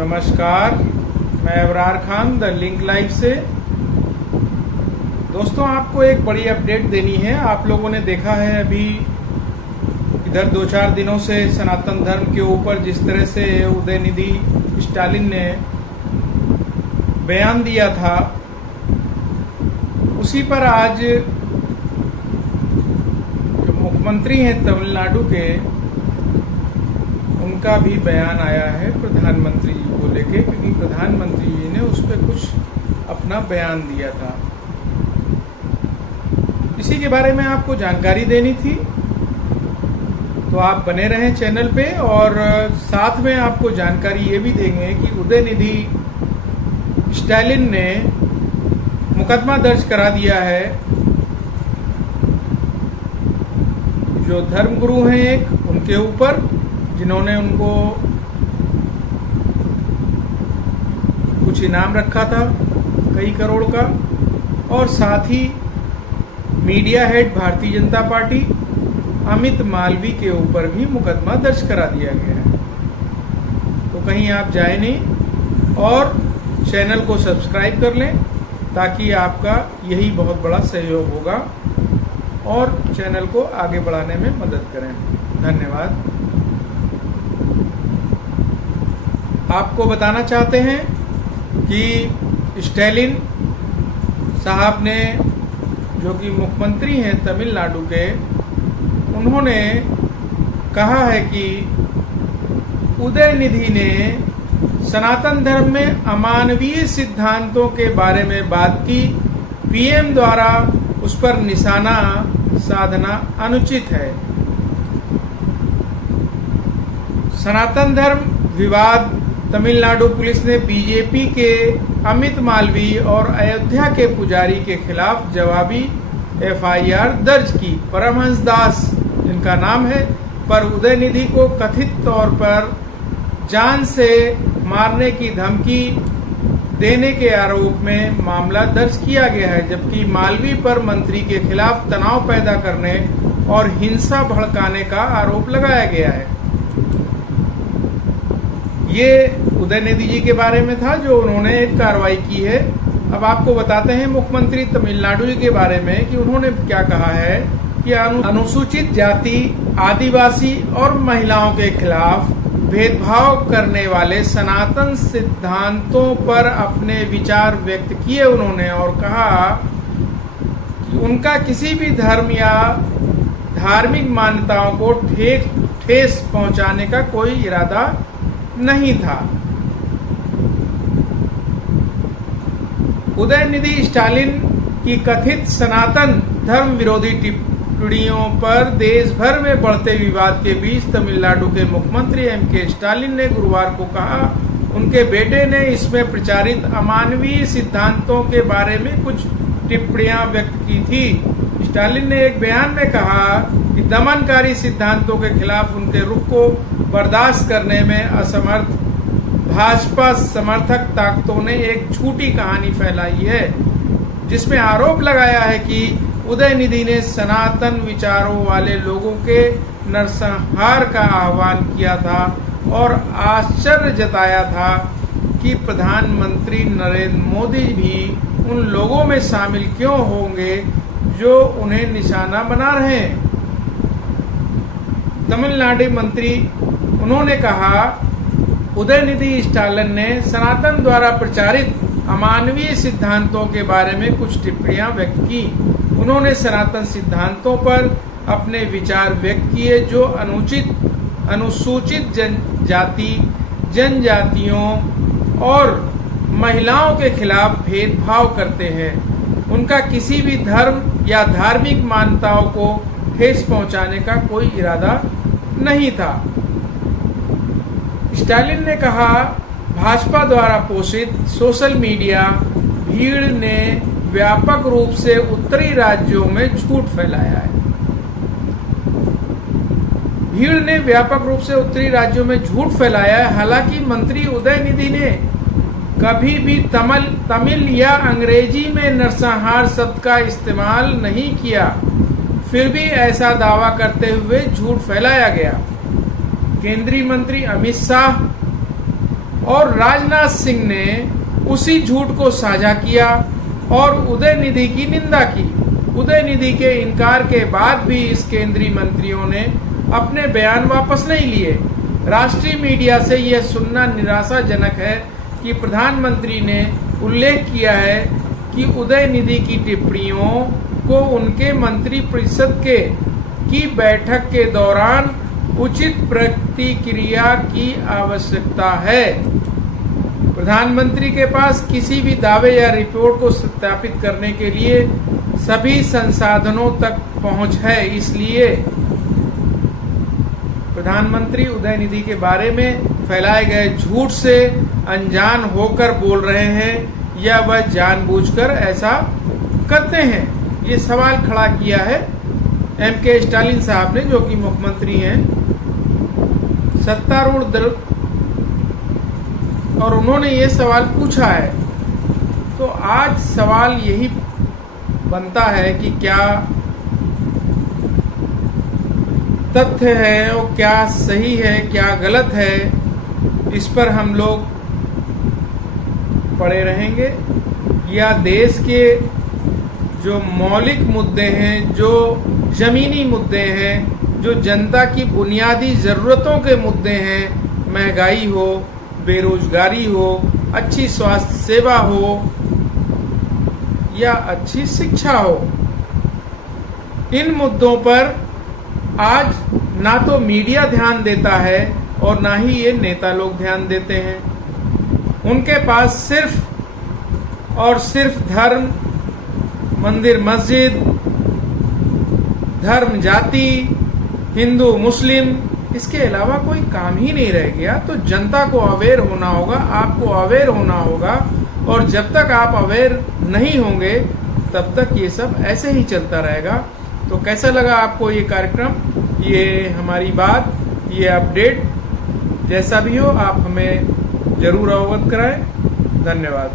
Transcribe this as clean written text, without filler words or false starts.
नमस्कार, मैं Abrar Khan the link live से। दोस्तों, आपको एक बड़ी अपडेट देनी है। आप लोगों ने देखा है अभी इधर 2-4 दिनों से सनातन धर्म के ऊपर जिस तरह से उदयनिधि स्टालिन ने बयान दिया था, उसी पर आज जो मुख्यमंत्री हैं तमिलनाडु के, उनका भी बयान आया है प्रधानमंत्री जी को लेके, क्योंकि प्रधानमंत्री जी ने उस पर कुछ अपना बयान दिया था। इसी के बारे में आपको जानकारी देनी थी, तो आप बने रहें चैनल पे। और साथ में आपको जानकारी ये भी देंगे कि उदयनिधि स्टालिन ने मुकदमा दर्ज करा दिया है। जो धर्मगुरु हैं एक, उनके ऊपर, जिन्होंने उनको कुछ इनाम रखा था कई करोड़ का, और साथ ही media head Bharatiya Janata party Amit Malviya के ऊपर भी मुकदमा दर्ज करा दिया गया है। तो कहीं आप जाए नहीं और चैनल को सब्सक्राइब कर लें, ताकि आपका यही बहुत बड़ा सहयोग होगा और चैनल को आगे बढ़ाने में मदद करें। धन्यवाद। आपको बताना चाहते हैं कि स्टालिन साहब ने, जो कि मुख्यमंत्री हैं तमिलनाडु के, उन्होंने कहा है कि उदयनिधि ने सनातन धर्म में अमानवीय सिद्धांतों के बारे में बात की। पीएम द्वारा उस पर निशाना साधना अनुचित है। सनातन धर्म विवाद तमिलनाडु पुलिस ने बीजेपी के अमित मालवीय और अयोध्या के पुजारी के खिलाफ जवाबी एफआईआर दर्ज की। परमहंस दास जिनका नाम है, पर उदयनिधि को कथित तौर पर जान से मारने की धमकी देने के आरोप में मामला दर्ज किया गया है, जबकि मालवीय पर मंत्री के खिलाफ तनाव पैदा करने और हिंसा भड़काने का आरोप लगाया गया है। ये उदयनिधि जी के बारे में था, जो उन्होंने एक कार्रवाई की है। अब आपको बताते हैं मुख्यमंत्री तमिलनाडु जी के बारे में कि उन्होंने क्या कहा है कि अनुसूचित जाति, आदिवासी और महिलाओं के खिलाफ भेदभाव करने वाले सनातन सिद्धांतों पर अपने विचार व्यक्त किए उन्होंने, और कहा कि उनका किसी भी धर्म या धार्मिक मान्यताओं को ठेस पहुंचाने का कोई इरादा नहीं था। उदयनिधि स्टालिन की कथित सनातन धर्म विरोधी टिप्पणियों पर देश भर में बढ़ते विवाद के बीच तमिलनाडु के मुख्यमंत्री एमके स्टालिन ने गुरुवार को कहा उनके बेटे ने इसमें प्रचारित अमानवीय सिद्धांतों के बारे में कुछ टिप्पणियां व्यक्त की थी। स्टालिन ने एक बयान में कहा कि दमनकारी सिद्धांतों के खिलाफ उनके रुख को बर्दाश्त करने में असमर्थ भाजपा समर्थक ताकतों ने एक झूठी कहानी फैलाई है, जिसमें आरोप लगाया है कि उदयनिधि ने सनातन विचारों वाले लोगों के नरसंहार का आह्वान किया था और आश्चर्य जताया था कि प्रधानमंत्री नरेंद्र मोदी भी उन लोगों में शामिल क्यों होंगे जो उन्हें निशाना बना रहे हैं। तमिलनाडु मंत्री उन्होंने कहा, उदयनिधि स्टालिन ने सनातन द्वारा प्रचारित अमानवीय सिद्धांतों के बारे में कुछ टिप्पणियां व्यक्त की। उन्होंने सनातन सिद्धांतों पर अपने विचार व्यक्त किए जो अनुसूचित जाति, जनजातियों और महिलाओं के खिलाफ भेदभाव करते हैं। उनका किसी भी धर्म या धार्मिक मान्यताओं को ठेस पहुंचाने का कोई इरादा नहीं था। स्टालिन ने कहा, भाजपा द्वारा पोषित सोशल मीडिया भीड़ ने व्यापक रूप से उत्तरी राज्यों में झूठ फैलाया है। भीड़ ने व्यापक रूप से उत्तरी राज्यों में झूठ फैलाया है। हालांकि मंत्री उदयनिधि ने कभी भी तमिल या अंग्रेजी में नरसंहार शब्द का इस्तेमाल नहीं किया, फिर भी ऐसा दावा करते हुए झूठ फैलाया गया। केंद्रीय मंत्री अमित शाह और राजनाथ सिंह ने उसी झूठ को साझा किया और उदयनिधि की निंदा की। उदयनिधि के इनकार के बाद भी इस केंद्रीय मंत्रियों ने अपने बयान वापस नहीं लिए। राष्ट्रीय मीडिया से यह सुनना निराशाजनक है कि प्रधानमंत्री ने उल्लेख किया है कि उदयनिधि की टिप्पणियों को उनके मंत्रिपरिषद की बैठक के दौरान उचित प्रतिक्रिया की आवश्यकता है। प्रधानमंत्री के पास किसी भी दावे या रिपोर्ट को सत्यापित करने के लिए सभी संसाधनों तक पहुंच है, इसलिए प्रधानमंत्री उदयनिधि के बारे में फैलाए गए झूठ से अनजान होकर बोल रहे हैं या वह जानबूझकर ऐसा करते हैं। ये सवाल खड़ा किया है एम.के. स्टालिन साहब ने, जो कि मुख्यमंत्री हैं सत्तारूढ़ दल, और उन्होंने ये सवाल पूछा है। तो आज सवाल यही बनता है कि क्या तथ्य है और क्या सही है, क्या गलत है, इस पर हम लोग पड़े रहेंगे, या देश के जो मौलिक मुद्दे हैं, जो जमीनी मुद्दे हैं, जो जनता की बुनियादी ज़रूरतों के मुद्दे हैं, महंगाई हो, बेरोजगारी हो, अच्छी स्वास्थ्य सेवा हो या अच्छी शिक्षा हो, इन मुद्दों पर आज ना तो मीडिया ध्यान देता है और ना ही ये नेता लोग ध्यान देते हैं। उनके पास सिर्फ और सिर्फ धर्म, मंदिर मस्जिद, धर्म जाति, हिंदू मुस्लिम, इसके अलावा कोई काम ही नहीं रह गया। तो जनता को अवेयर होना होगा, आपको अवेयर होना होगा, और जब तक आप अवेयर नहीं होंगे तब तक ये सब ऐसे ही चलता रहेगा। तो कैसा लगा आपको ये कार्यक्रम, ये हमारी बात, ये अपडेट, जैसा भी हो आप हमें जरूर अवगत कराएं। धन्यवाद।